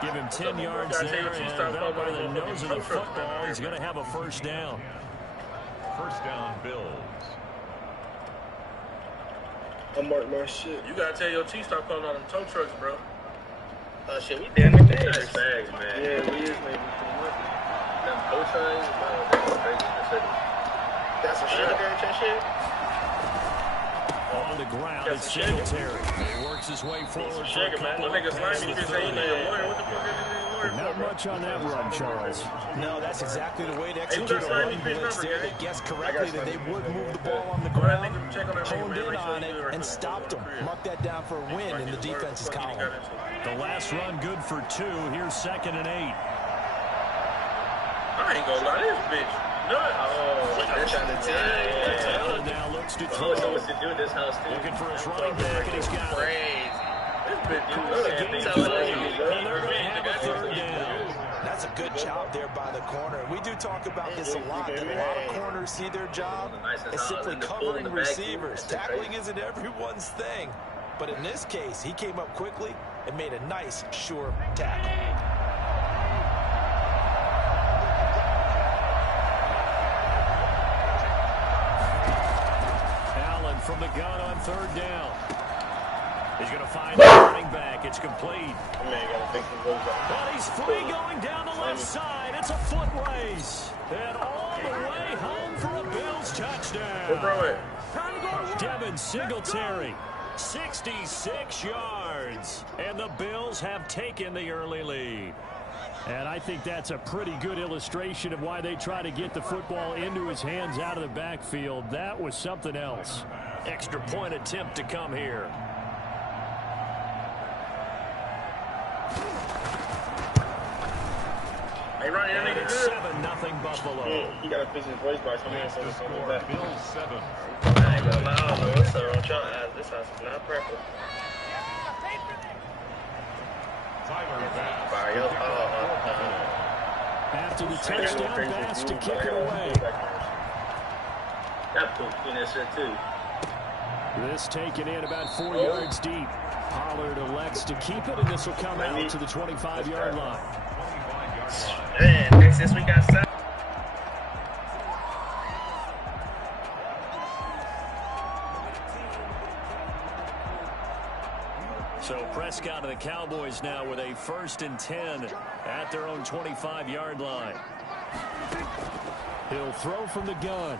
Give him 10 yards there, and about by the nose of the football, he's going to have a first down. First down, Bills. I marked my shit. You gotta tell your Chiefs stop calling on them tow trucks, bro. Shit, we damn near bags. Nice bags, man. Yeah, we is maybe. Them tow trucks, that's crazy in the city. That's some shit there, shit. On the ground, it's Singletary. He works his way forward. Sugar, man. The nigga slimy, he say he need a lawyer. What the fuck is he lawyer? Not much on that run, Charles. No, that's exactly the way to execute a run blitz there. They guessed correctly that they would move the ball on the ground, honed in on it, and stopped them. Mark that down for a win in the defense's column. The last run good for 2. Here's 2nd and 8. I ain't gonna lie, this bitch. No. Oh, that's on the 10. Now looks to throw. Looking for his running back, and he's got it. This bitch, That's a good job there by the corner. We do talk about this a lot, that a lot of corners see their job as simply covering receivers. Tackling isn't everyone's thing. But in this case, he came up quickly and made a nice, sure tackle. Allen from the gun on 3rd down. He's going to find the running back. It's complete. But he's free going down the left side. It's a foot race. And all the way home for a Bills touchdown. Devin Singletary, 66 yards. And the Bills have taken the early lead. And I think that's a pretty good illustration of why they try to get the football into his hands out of the backfield. That was something else. Extra point attempt to come here. Hey, Ronnie, that nigga It's good. 7-0 Buffalo. Yeah, he got to fix his voice by someone else. Bills 7. I ain't gonna lie, I don't know what's up. I'm trying to ask. This house is not purple. After the touchdown pass to kick it away. That poop in that shit, too. This taken in about 4 yards deep. Pollard elects to keep it, and this will come out to the 25-yard line. Man, next since we got set. So Prescott and the Cowboys now with a 1st and 10 at their own 25-yard line. He'll throw from the gun.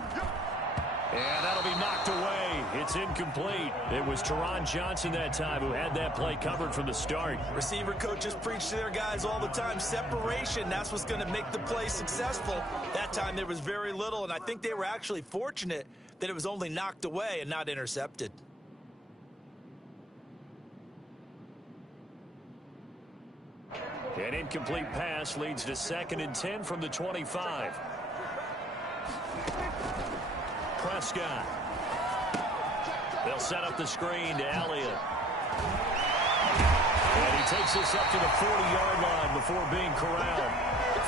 And that'll be knocked away. It's incomplete. It was Teron Johnson that time who had that play covered from the start. Receiver coaches preach to their guys all the time. Separation, that's what's going to make the play successful. That time there was very little, and I think they were actually fortunate that it was only knocked away and not intercepted. An incomplete pass leads to 2nd and 10 from the 25. Prescott. They'll set up the screen to Elliott. And he takes this up to the 40-yard line before being corralled.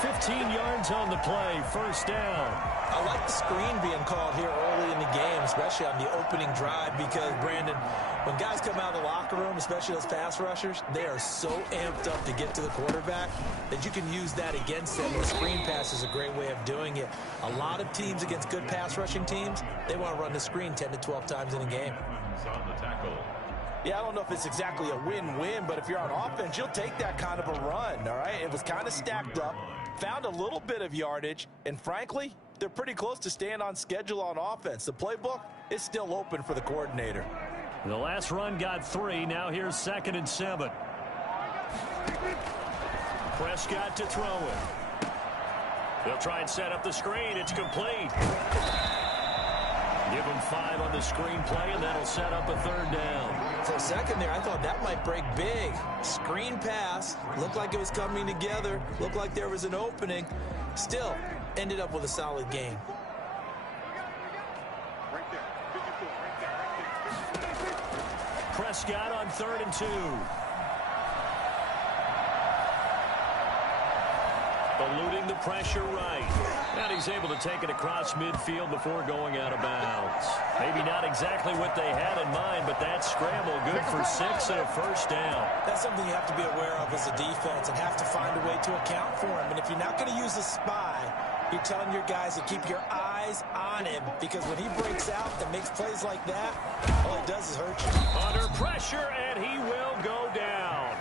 15 yards on the play, 1st down. I like the screen being called here early in the game, especially on the opening drive, because, Brandon, when guys come out of the locker room, especially those pass rushers, they are so amped up to get to the quarterback that you can use that against them. The screen pass is a great way of doing it. A lot of teams against good pass rushing teams, they want to run the screen 10 to 12 times in a game. Yeah, I don't know if it's exactly a win-win, but if you're on offense, you'll take that kind of a run, all right? It was kind of stacked up, found a little bit of yardage, and frankly, they're pretty close to staying on schedule on offense. The playbook is still open for the coordinator. The last run got 3. Now here's 2nd and 7. Prescott to throw it. They'll try and set up the screen. It's complete. Give him 5 on the screen play, and that'll set up a 3rd down. For a second there, I thought that might break big. Screen pass. Looked like it was coming together. Looked like there was an opening. Still, ended up with a solid game. Prescott on 3rd and 2. eluding the pressure right. And he's able to take it across midfield before going out of bounds. Maybe not exactly what they had in mind, but that scramble good for 6 and a first down. That's something you have to be aware of as a defense and have to find a way to account for him. And if you're not going to use a spy, you're telling your guys to keep your eyes on him, because when he breaks out and makes plays like that, all he does is hurt you. Under pressure, and he will go down.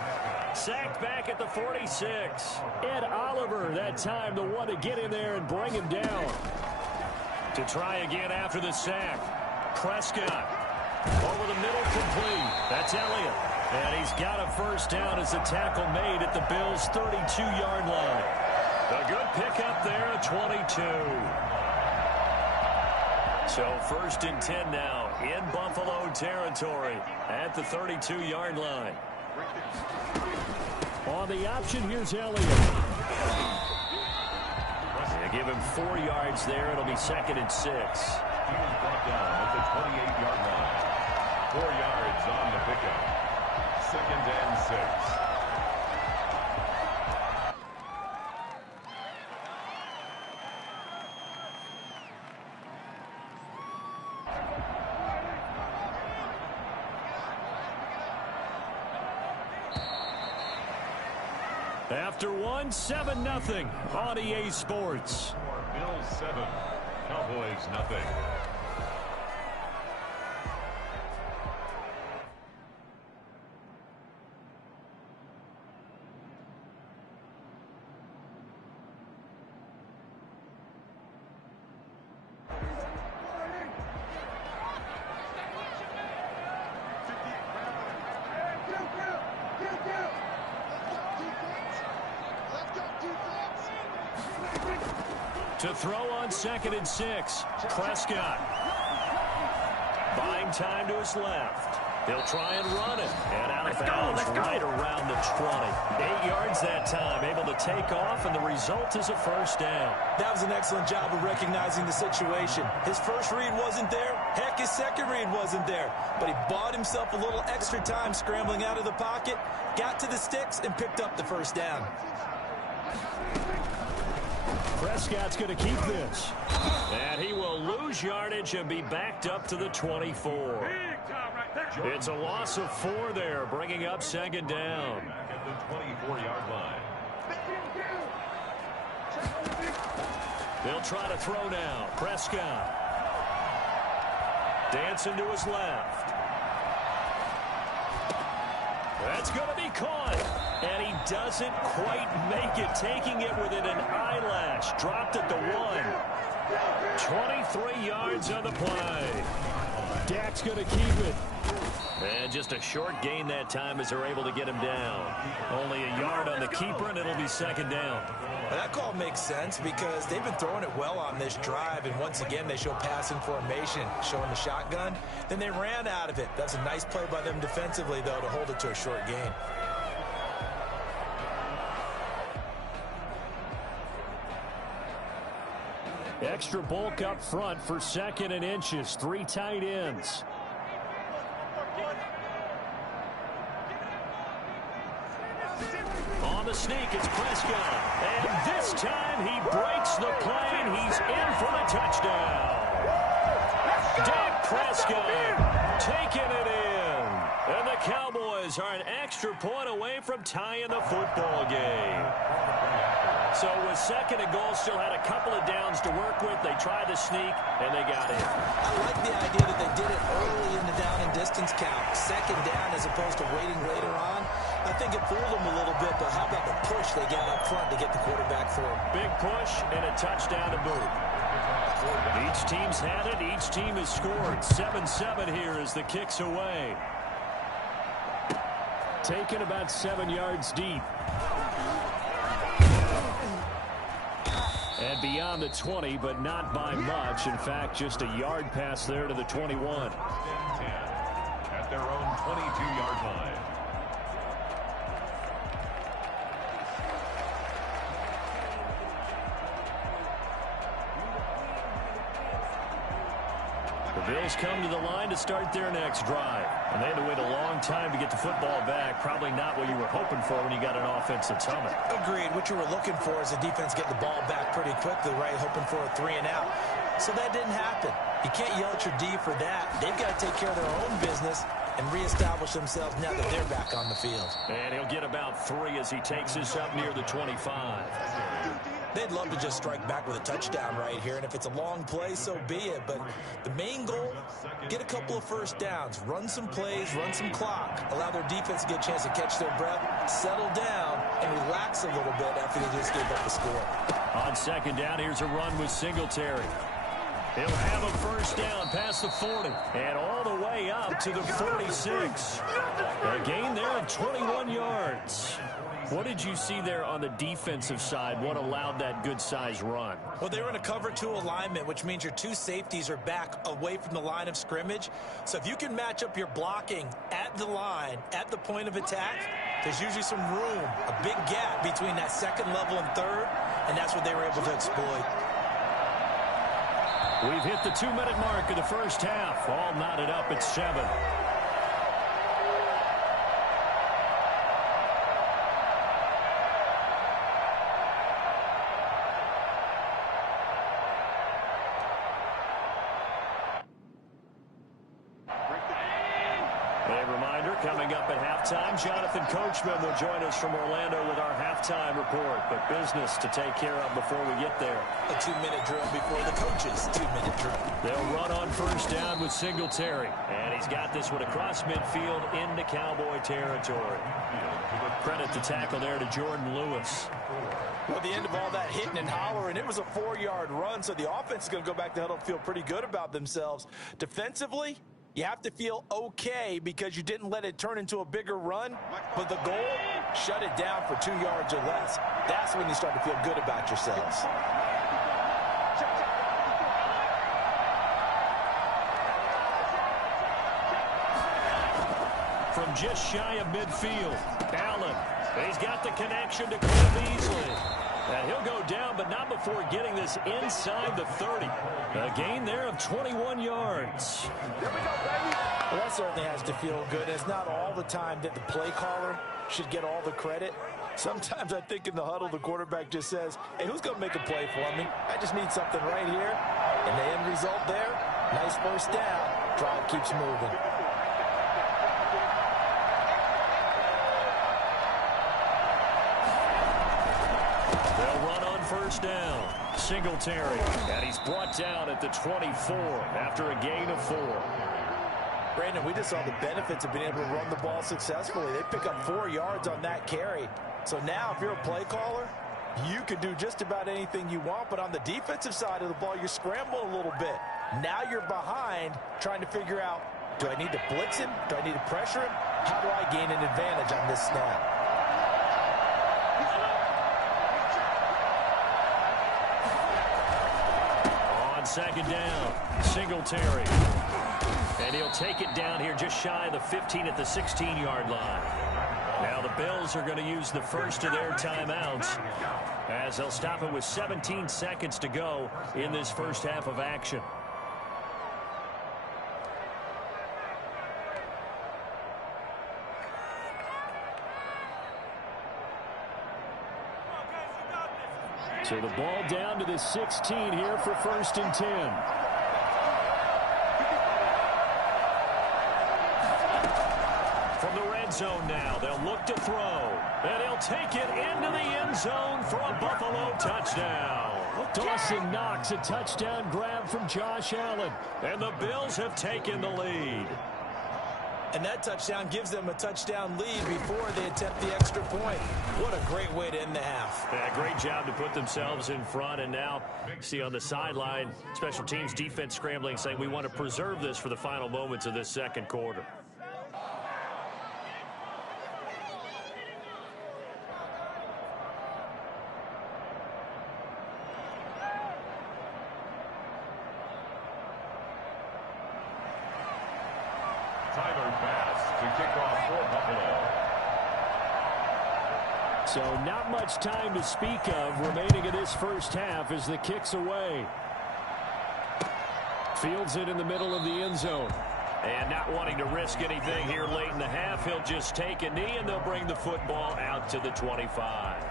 Sacked back at the 46. Ed Oliver that time the one to get in there and bring him down. To try again after the sack. Prescott. Over the middle, complete. That's Elliott. And he's got a first down as the tackle made at the Bills' 32-yard line. A good pickup there at 22. So 1st and 10 now in Buffalo territory at the 32-yard line. On the option, here's Elliott. They give him 4 yards there. It'll be 2nd and 6. He was brought down at the 28-yard line. 4 yards on the pickup. 2nd and 6. After 1, 7-0 on EA Sports. Bills 7, Cowboys nothing. To throw on 2nd and 6. Prescott. Buying time to his left. He'll try and run it. And out of bounds right around the 20. 8 yards that time. Able to take off, and the result is a first down. That was an excellent job of recognizing the situation. His first read wasn't there. Heck, his second read wasn't there. But he bought himself a little extra time scrambling out of the pocket, got to the sticks, and picked up the first down. Prescott's going to keep this. And he will lose yardage and be backed up to the 24. It's a loss of 4 there, bringing up 2nd down. Back at the 24-yard line. They'll try to throw now. Prescott. Dancing to his left. That's going to be caught. And he doesn't quite make it, taking it within an eyelash. Dropped at the 1. 23 yards on the play. Dak's going to keep it. And just a short gain that time as they're able to get him down. Only a yard on the keeper, and it'll be 2nd down. Well, that call makes sense because they've been throwing it well on this drive, and once again they show passing formation, showing the shotgun. Then they ran out of it. That's a nice play by them defensively, though, to hold it to a short gain. Extra bulk up front for 2nd and inches. 3 tight ends. On the sneak, it's Prescott. And this time he breaks the play, and he's in for the touchdown. Dak Prescott taking it in. And the Cowboys are an extra point away from tying the football game. So with 2nd and goal, still had a couple of downs to work with. They tried to sneak, and they got in. I like the idea that they did it early in the down and distance count. 2nd down as opposed to waiting later on. I think it fooled them a little bit, but how about the push they got up front to get the quarterback for them? Big push and a touchdown to boot. Each team's had it. Each team has scored. 7-7 here as the kick's away. Taken about 7 yards deep. And beyond the 20, but not by much. In fact, just a yard pass there to the 21. At their own 22-yard line. The Bills come to the line to start their next drive. And they had to wait a long time to get the football back. Probably not what you were hoping for when you got an offense that's humming. Agreed. What you were looking for is the defense getting the ball back pretty quickly, right? Hoping for a 3-and-out. So that didn't happen. You can't yell at your D for that. They've got to take care of their own business and reestablish themselves now that they're back on the field. And he'll get about 3 as he takes us up near the 25. They'd love to just strike back with a touchdown right here, and if it's a long play, so be it. But the main goal, get a couple of first downs, run some plays, run some clock, allow their defense to get a chance to catch their breath, settle down, and relax a little bit after they just gave up the score. On second down, here's a run with Singletary. He'll have a first down past the 40 and all the way up to the 46. A gain there of 21 yards. What did you see there on the defensive side? What allowed that good-sized run? Well, they were in a cover 2 alignment, which means your 2 safeties are back away from the line of scrimmage. So if you can match up your blocking at the line, at the point of attack, there's usually some room, a big gap between that second level and third, and that's what they were able to exploit. We've hit the 2-minute mark of the first half. All knotted up at 7. A reminder, coming up at halftime, Jonathan Coachman will join us from Orlando with our halftime report. But business to take care of before we get there. A 2-minute drill before the coach's 2-minute drill. They'll run on first down with Singletary. And he's got this one across midfield into Cowboy territory. Credit the tackle there to Jordan Lewis. Well, the end of all that hitting and hollering, it was a 4-yard run, so the offense is going to go back to huddle and feel pretty good about themselves. Defensively, you have to feel okay because you didn't let it turn into a bigger run, but the goal, shut it down for 2 yards or less. That's when you start to feel good about yourselves. From just shy of midfield, Allen. He's got the connection to Cole Beasley. And he'll go down, but not before getting this inside the 30. A gain there of 21 yards. Well, that certainly has to feel good. It's not all the time that the play caller should get all the credit. Sometimes I think in the huddle, the quarterback just says, hey, who's going to make a play for me? I just need something right here. And the end result there, nice first down. Drive keeps moving. They'll run on first down. Singletary, and he's brought down at the 24 after a gain of 4. Brandon, we just saw the benefits of being able to run the ball successfully. They pick up 4 yards on that carry. So now if you're a play caller, you can do just about anything you want. But on the defensive side of the ball, you scramble a little bit. Now you're behind trying to figure out, do I need to blitz him? Do I need to pressure him? How do I gain an advantage on this snap? On second down, Singletary. And he'll take it down here just shy of the 15 at the 16-yard line. Now the Bills are going to use the first of their timeouts as they'll stop it with 17 seconds to go in this first half of action. So the ball down to the 16 here for 1st and 10. From the red zone now, they'll look to throw. And he'll take it into the end zone for a Buffalo touchdown. Dawson Knox, a touchdown grab from Josh Allen. And the Bills have taken the lead. And that touchdown gives them a touchdown lead before they attempt the extra point. What a great way to end the half. Yeah, great job to put themselves in front. And now, see on the sideline, special teams defense scrambling, saying we want to preserve this for the final moments of this second quarter. So not much time to speak of remaining in this first half as the kick's away. Fields it in the middle of the end zone. And not wanting to risk anything here late in the half, he'll just take a knee, and they'll bring the football out to the 25.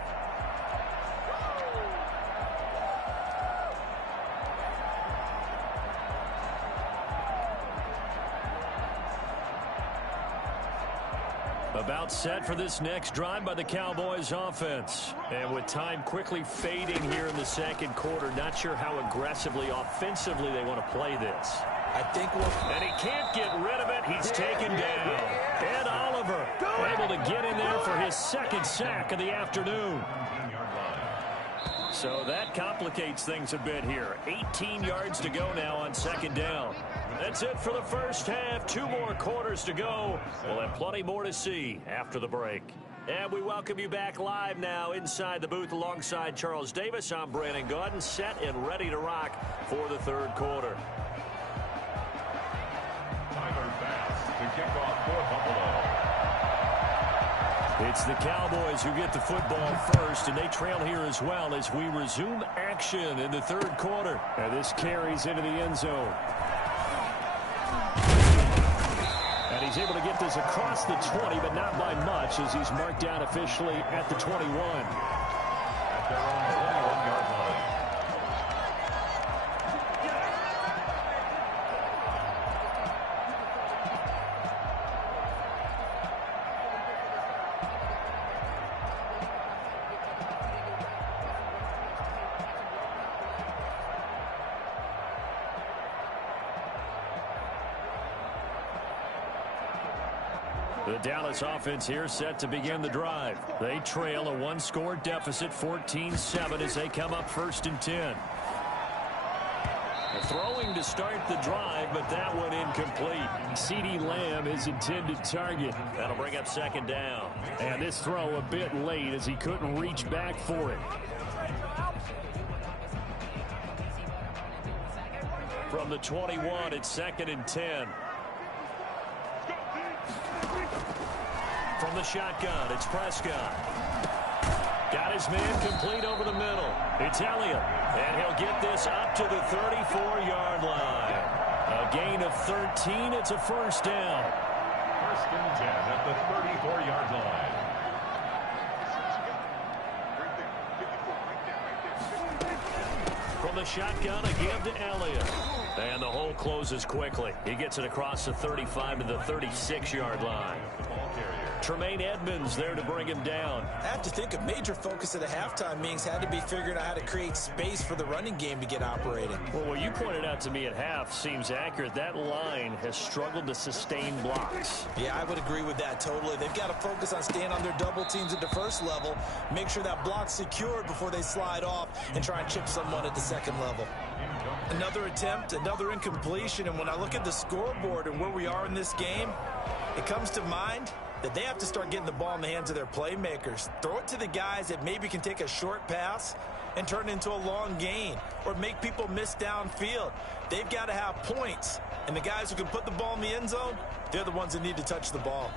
About set for this next drive by the Cowboys offense. And with time quickly fading here in the second quarter, not sure how aggressively, offensively they want to play this. I think and he can't get rid of it. He's taken down. Ed Oliver able to get in there for his second sack of the afternoon. So that complicates things a bit here. 18 yards to go now on second down. That's it for the first half. 2 more quarters to go. We'll have plenty more to see after the break. And we welcome you back live now inside the booth alongside Charles Davis. I'm Brandon Gaudin, set and ready to rock for the third quarter. Tyler Bass to kick off for Buffalo. It's the Cowboys who get the football first, and they trail here as well as we resume action in the third quarter. And this carries into the end zone. And he's able to get this across the 20, but not by much, as he's marked down officially at the 21. At their own 21-yard line. The Dallas offense here set to begin the drive. They trail a 1-score deficit, 14-7, as they come up first and 10. Throwing to start the drive, but that one incomplete. CeeDee Lamb, his intended target. That'll bring up second down. And this throw a bit late as he couldn't reach back for it. From the 21, it's second and 10. From the shotgun, it's Prescott. Got his man complete over the middle. It's Elliott, and he'll get this up to the 34-yard line. A gain of 13. It's a first down. First and 10 at the 34-yard line. From the shotgun, a give to Elliott. And the hole closes quickly. He gets it across the 35 to the 36-yard line. Tremaine Edmonds there to bring him down. I have to think a major focus of the halftime meetings had to be figuring out how to create space for the running game to get operating. Well, what you pointed out to me at half seems accurate. That line has struggled to sustain blocks. Yeah, I would agree with that totally. They've got to focus on staying on their double teams at the first level, make sure that block's secured before they slide off and try and chip someone at the second level. Another attempt, another incompletion, and when I look at the scoreboard and where we are in this game, it comes to mind that they have to start getting the ball in the hands of their playmakers. Throw it to the guys that maybe can take a short pass and turn it into a long gain or make people miss downfield. They've got to have points, and the guys who can put the ball in the end zone, they're the ones that need to touch the ball.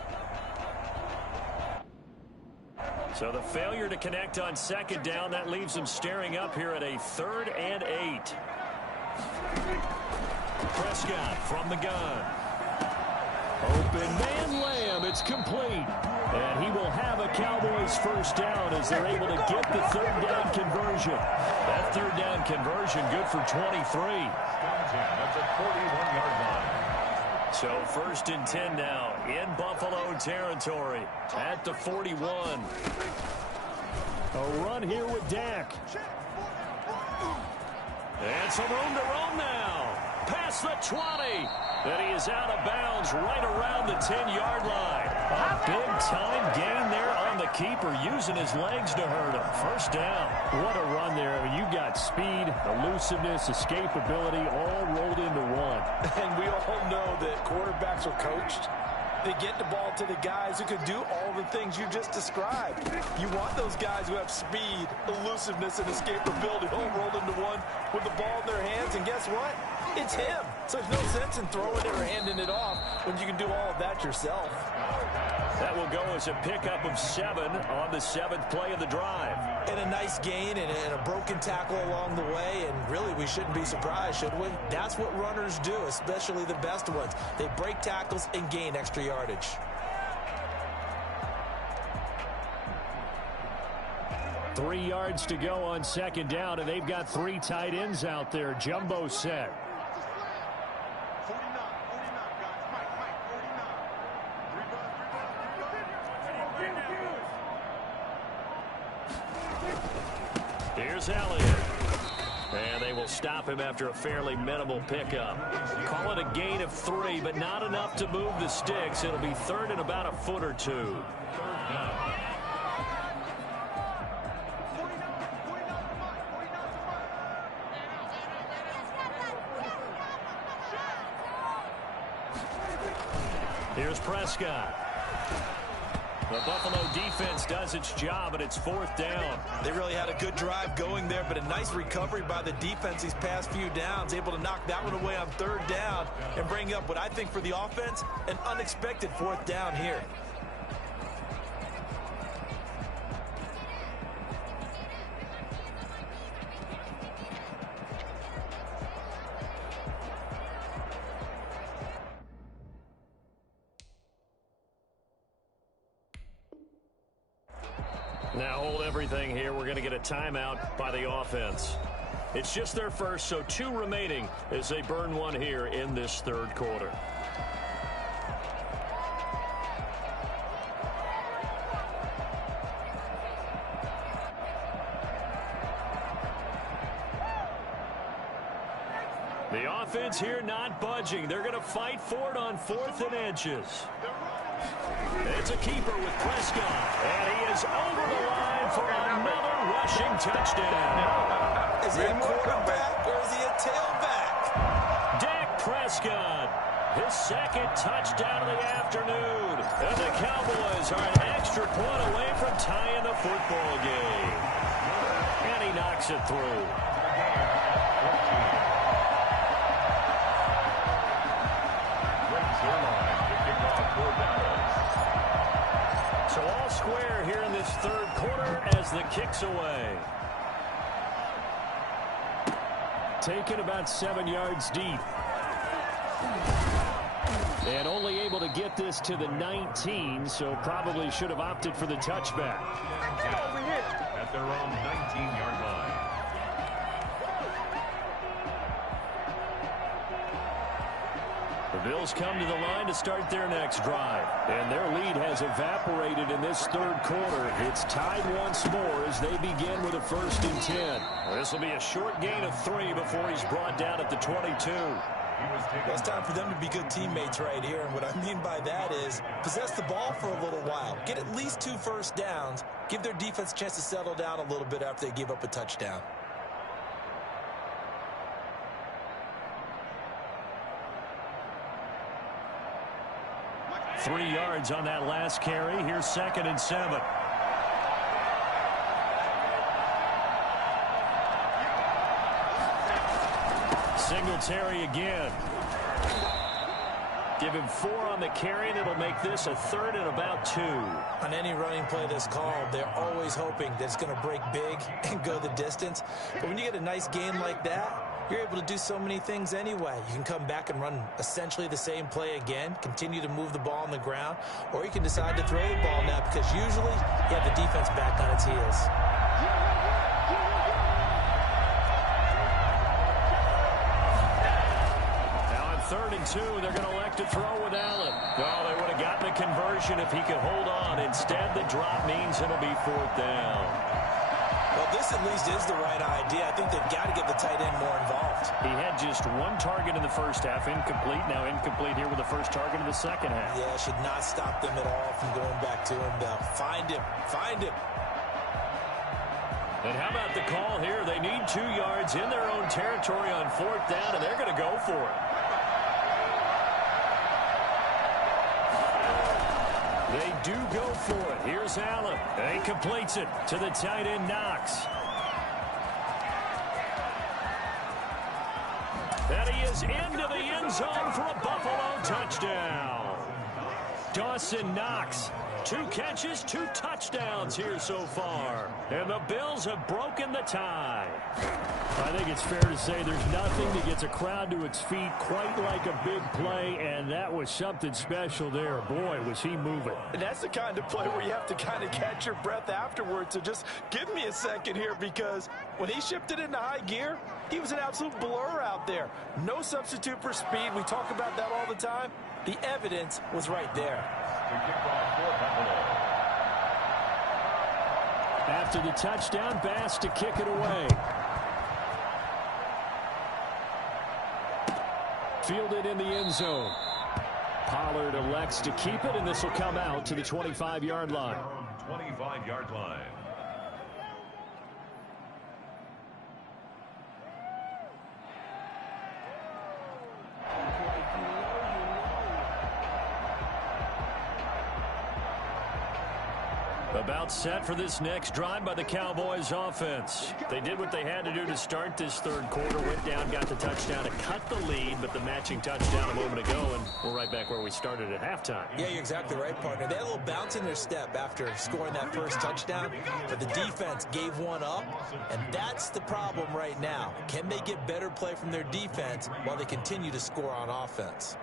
So the failure to connect on second down, that leaves them staring up here at a 3rd and 8. Prescott from the gun. Open man Lamb, it's complete. And he will have a Cowboys first down as they're able to get the 3rd down conversion. That 3rd down conversion good for 23. That's a 41-yard line. So 1st and 10 now in Buffalo territory at the 41. A run here with Dak. And some room to roam now. Past the 20. Then he is out of bounds right around the 10-yard line. A big-time gain there on the keeper, using his legs to hurt him. First down. What a run there. I mean, you got speed, elusiveness, escapability, all rolled into one. And we all know that quarterbacks are coached. They get the ball to the guys who can do all the things you just described. You want those guys who have speed, elusiveness, and escapability all rolled into one with the ball in their hands. And guess what? It's him. So there's no sense in throwing it or handing it off when you can do all of that yourself. That will go as a pickup of 7 on the 7th play of the drive. And a nice gain and a broken tackle along the way, and really we shouldn't be surprised, should we? That's what runners do, especially the best ones. They break tackles and gain extra yardage. Three yards to go on second down, and they've got three tight ends out there. Jumbo set. Here's Elliott. And they will stop him after a fairly minimal pickup. Call it a gain of 3, but not enough to move the sticks. It'll be third and about a foot or two. Here's Prescott. The Buffalo defense does its job, and it's fourth down. They really had a good drive going there, but a nice recovery by the defense these past few downs, able to knock that one away on third down and bring up what I think for the offense, an unexpected fourth down here. Now hold everything here. We're going to get a timeout by the offense. It's just their first, so 2 remaining as they burn one here in this third quarter. The offense here not budging. They're going to fight for it on 4th and inches. It's a keeper with Prescott, and he is over the line for another rushing touchdown. Is he a quarterback or is he a tailback? Dak Prescott, his second touchdown of the afternoon. And the Cowboys are an extra point away from tying the football game. And he knocks it through. So all square here in this third quarter as the kick's away. Taken about 7 yards deep. And only able to get this to the 19, so probably should have opted for the touchback. At their own 19-yard line. The Bills come to the line to start their next drive. And their lead has evaporated in this third quarter. It's tied once more as they begin with a 1st and 10. This will be a short gain of 3 before he's brought down at the 22. It's time for them to be good teammates right here. And what I mean by that is possess the ball for a little while. Get at least 2 first downs. Give their defense a chance to settle down a little bit after they give up a touchdown. Three yards on that last carry. Here's 2nd and 7. Singletary again. Give him 4 on the carry, and it'll make this a 3rd and about 2. On any running play that's called, they're always hoping that it's going to break big and go the distance. But when you get a nice gain like that, you're able to do so many things anyway. You can come back and run essentially the same play again, continue to move the ball on the ground, or you can decide to throw the ball now because usually you have the defense back on its heels. Now on 3rd and 2, they're going to elect to throw with Allen. Oh, they would have gotten the conversion if he could hold on. Instead, the drop means it'll be 4th down. Well, this at least is the right idea. I think they've got to get the tight end more involved. He had just 1 target in the first half, incomplete. Now incomplete here with the first target in the second half. Yeah, should not stop them at all from going back to him. They'll find him. Find him. And how about the call here? They need 2 yards in their own territory on 4th down, and they're going to go for it. They do go for it. Here's Allen. He completes it to the tight end, Knox. And he is into the end zone for a Buffalo touchdown. Dawson Knox 2 catches, 2 touchdowns here so far. And the Bills have broken the tie. I think it's fair to say there's nothing that gets a crowd to its feet quite like a big play, and that was something special there. Boy, was he moving. And that's the kind of play where you have to kind of catch your breath afterwards. So just give me a second here, because when he shifted into high gear, he was an absolute blur out there. No substitute for speed. We talk about that all the time. The evidence was right there. After the touchdown, Bass to kick it away. Fielded in the end zone. Pollard elects to keep it, and this will come out to the 25-yard line. 25-yard line. About set for this next drive by the Cowboys offense. They did what they had to do to start this third quarter. Went down, got the touchdown to cut the lead, but the matching touchdown a moment ago, and we're right back where we started at halftime. Yeah, you're exactly right, partner. They had a little bounce in their step after scoring that first touchdown, but the defense gave one up, and that's the problem right now. Can they get better play from their defense while they continue to score on offense?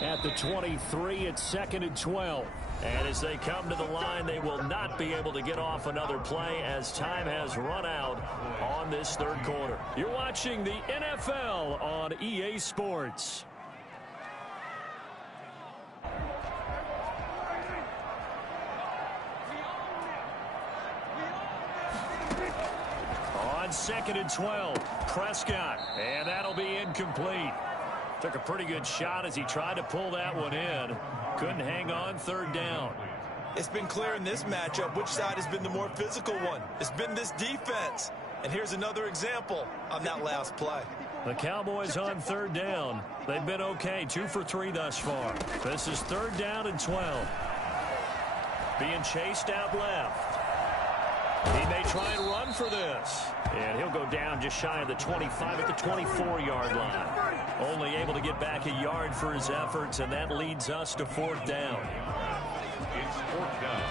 At the 23, it's 2nd and 12. And as they come to the line, they will not be able to get off another play as time has run out on this third quarter. You're watching the NFL on EA Sports. On 2nd and 12, Prescott, and that'll be incomplete. Took a pretty good shot as he tried to pull that one in. Couldn't hang on, 3rd down. It's been clear in this matchup which side has been the more physical one. It's been this defense. And here's another example on that last play. The Cowboys on 3rd down. They've been okay, 2 for 3 thus far. This is 3rd down and 12. Being chased out left. He may try and run for this. And he'll go down just shy of the 25 at the 24-yard line. Only able to get back a yard for his efforts, and that leads us to 4th down. It's 4th down.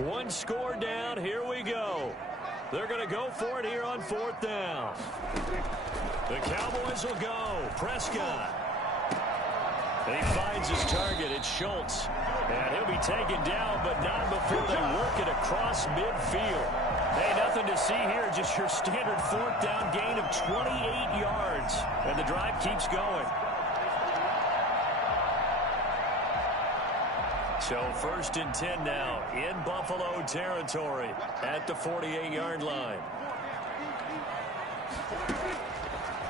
One score down. Here we go. They're going to go for it here on 4th down. The Cowboys will go. Prescott. And he finds his target. It's Schultz. And he'll be taken down, but not before they work it across midfield. Hey, nothing to see here. Just your standard 4th down gain of 28 yards. And the drive keeps going. So 1st and 10 now in Buffalo territory at the 48-yard line.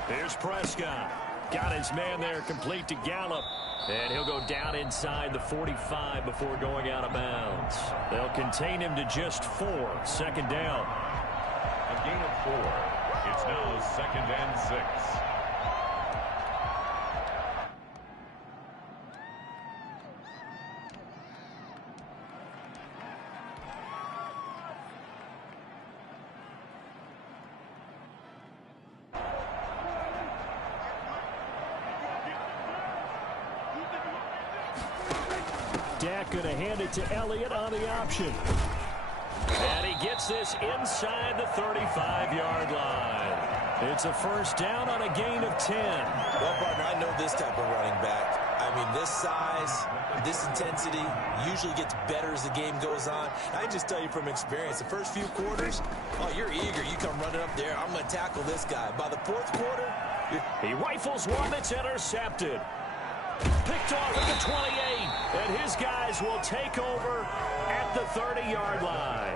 Here's Prescott. Got his man there complete to Gallup. And he'll go down inside the 45 before going out of bounds. They'll contain him to just 4. 2nd down. A gain of 4. It's now 2nd and 6. Dak going to hand it to Elliott on the option. And he gets this inside the 35-yard line. It's a 1st down on a gain of 10. Well, partner, I know this type of running back. I mean, this size, this intensity usually gets better as the game goes on. I can just tell you from experience, the first few quarters, oh, you're eager. You come running up there. I'm going to tackle this guy. By the 4th quarter, he rifles one that's intercepted. Picked off at the 28, and his guys will take over at the 30-yard line.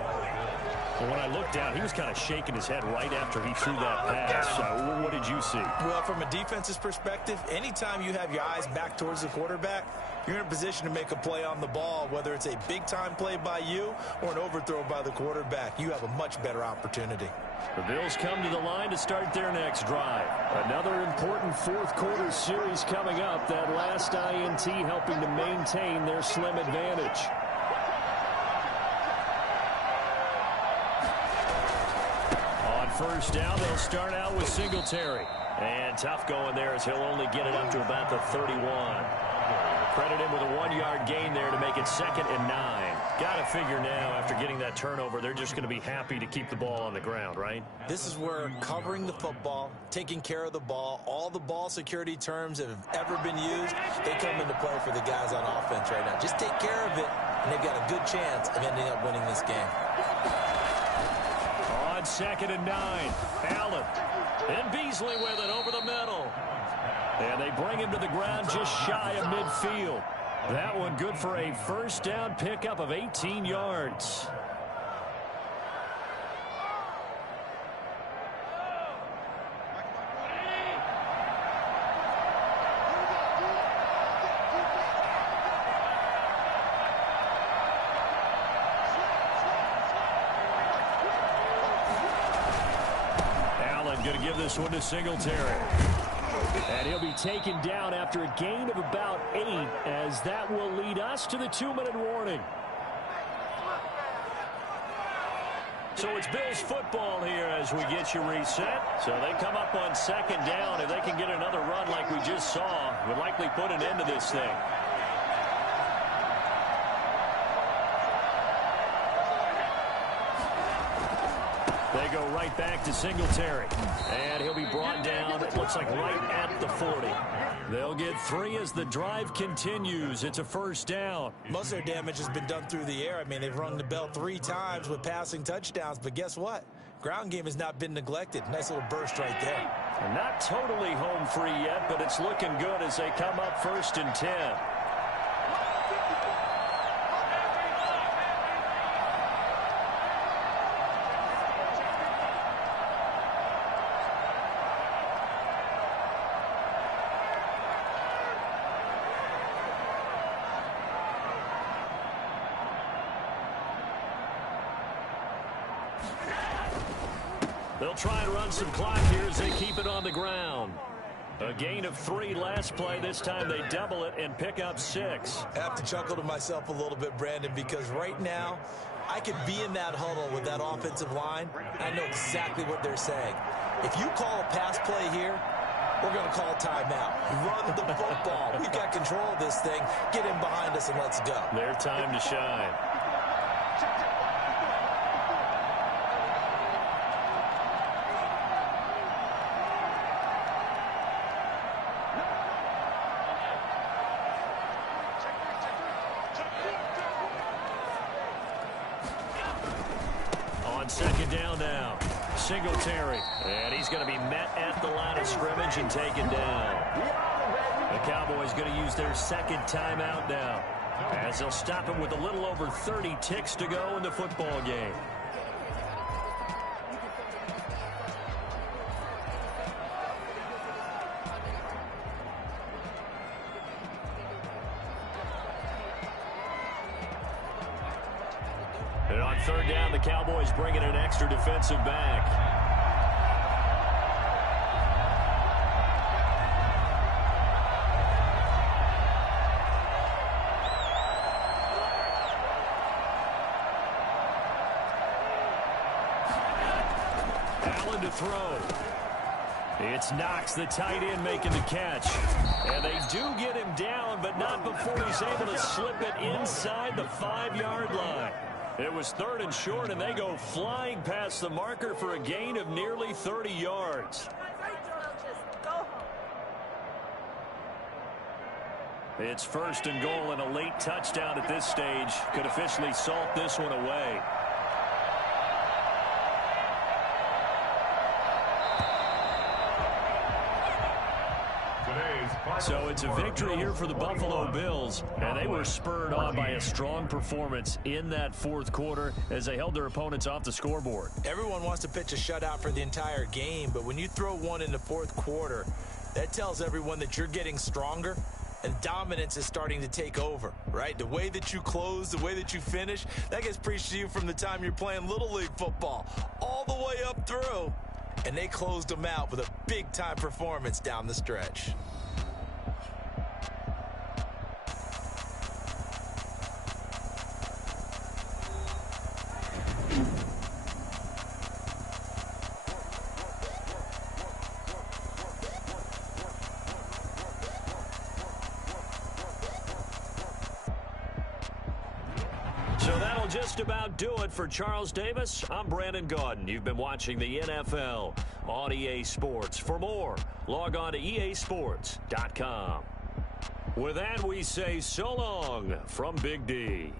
Well, when I looked down, he was kind of shaking his head right after he threw that pass. What did you see? Well, from a defense's perspective, anytime you have your eyes back towards the quarterback, you're in a position to make a play on the ball, whether it's a big-time play by you or an overthrow by the quarterback. You have a much better opportunity. The Bills come to the line to start their next drive. Another important fourth-quarter series coming up. That last INT helping to maintain their slim advantage. First down, they'll start out with Singletary. And tough going there as he'll only get it up to about the 31. Credit him with a 1-yard gain there to make it 2nd and 9. Got to figure now, after getting that turnover, they're just going to be happy to keep the ball on the ground, right? This is where covering the football, taking care of the ball, all the ball security terms that have ever been used, they come into play for the guys on offense right now. Just take care of it, and they've got a good chance of ending up winning this game. 2nd and 9. Allen. And Beasley with it over the middle. And they bring him to the ground just shy of midfield. That one good for a first down pickup of 18 yards. Going to give this one to Singletary. And he'll be taken down after a gain of about 8, as that will lead us to the 2-minute warning. So it's Bills football here as we get you reset. So they come up on 2nd down. If they can get another run like we just saw, would likely put an end to this thing. They go right back to Singletary. And he'll be brought down, it looks like right at the 40. They'll get 3 as the drive continues. It's a first down. Most of their damage has been done through the air. I mean, they've rung the bell 3 times with passing touchdowns. But guess what? Ground game has not been neglected. Nice little burst right there. And not totally home free yet, but it's looking good as they come up 1st and 10. They'll try and run some clock here as they keep it on the ground. A gain of 3 last play. This time they double it and pick up 6. I have to chuckle to myself a little bit, Brandon, because right now I could be in that huddle with that offensive line. I know exactly what they're saying. If you call a pass play here, we're going to call a timeout. Run the football. We've got control of this thing. Get in behind us and let's go. Their time to shine. On 2nd down now, Singletary. And he's going to be met at the line of scrimmage and taken down. The Cowboys going to use their 2nd timeout now, as they'll stop him with a little over 30 ticks to go in the football game. And on 3rd down, the Cowboys bring in an extra defensive back. Allen to throw. It's Knox, the tight end, making the catch. And they do get him down, but not before he's able to slip it inside the 5-yard line. It was 3rd and short, and they go flying past the marker for a gain of nearly 30 yards. It's 1st and goal, and a late touchdown at this stage could officially salt this one away. So it's a victory here for the Buffalo Bills, and they were spurred on by a strong performance in that fourth quarter as they held their opponents off the scoreboard. Everyone wants to pitch a shutout for the entire game, but when you throw one in the fourth quarter, that tells everyone that you're getting stronger and dominance is starting to take over, right? The way that you close, the way that you finish, that gets preached to you from the time you're playing Little League football all the way up through. And they closed them out with a big-time performance down the stretch. So that'll just about do it for Charles Davis. I'm Brandon Gaudin. You've been watching the NFL on EA Sports. For more, log on to easports.com. With that, we say so long from Big D.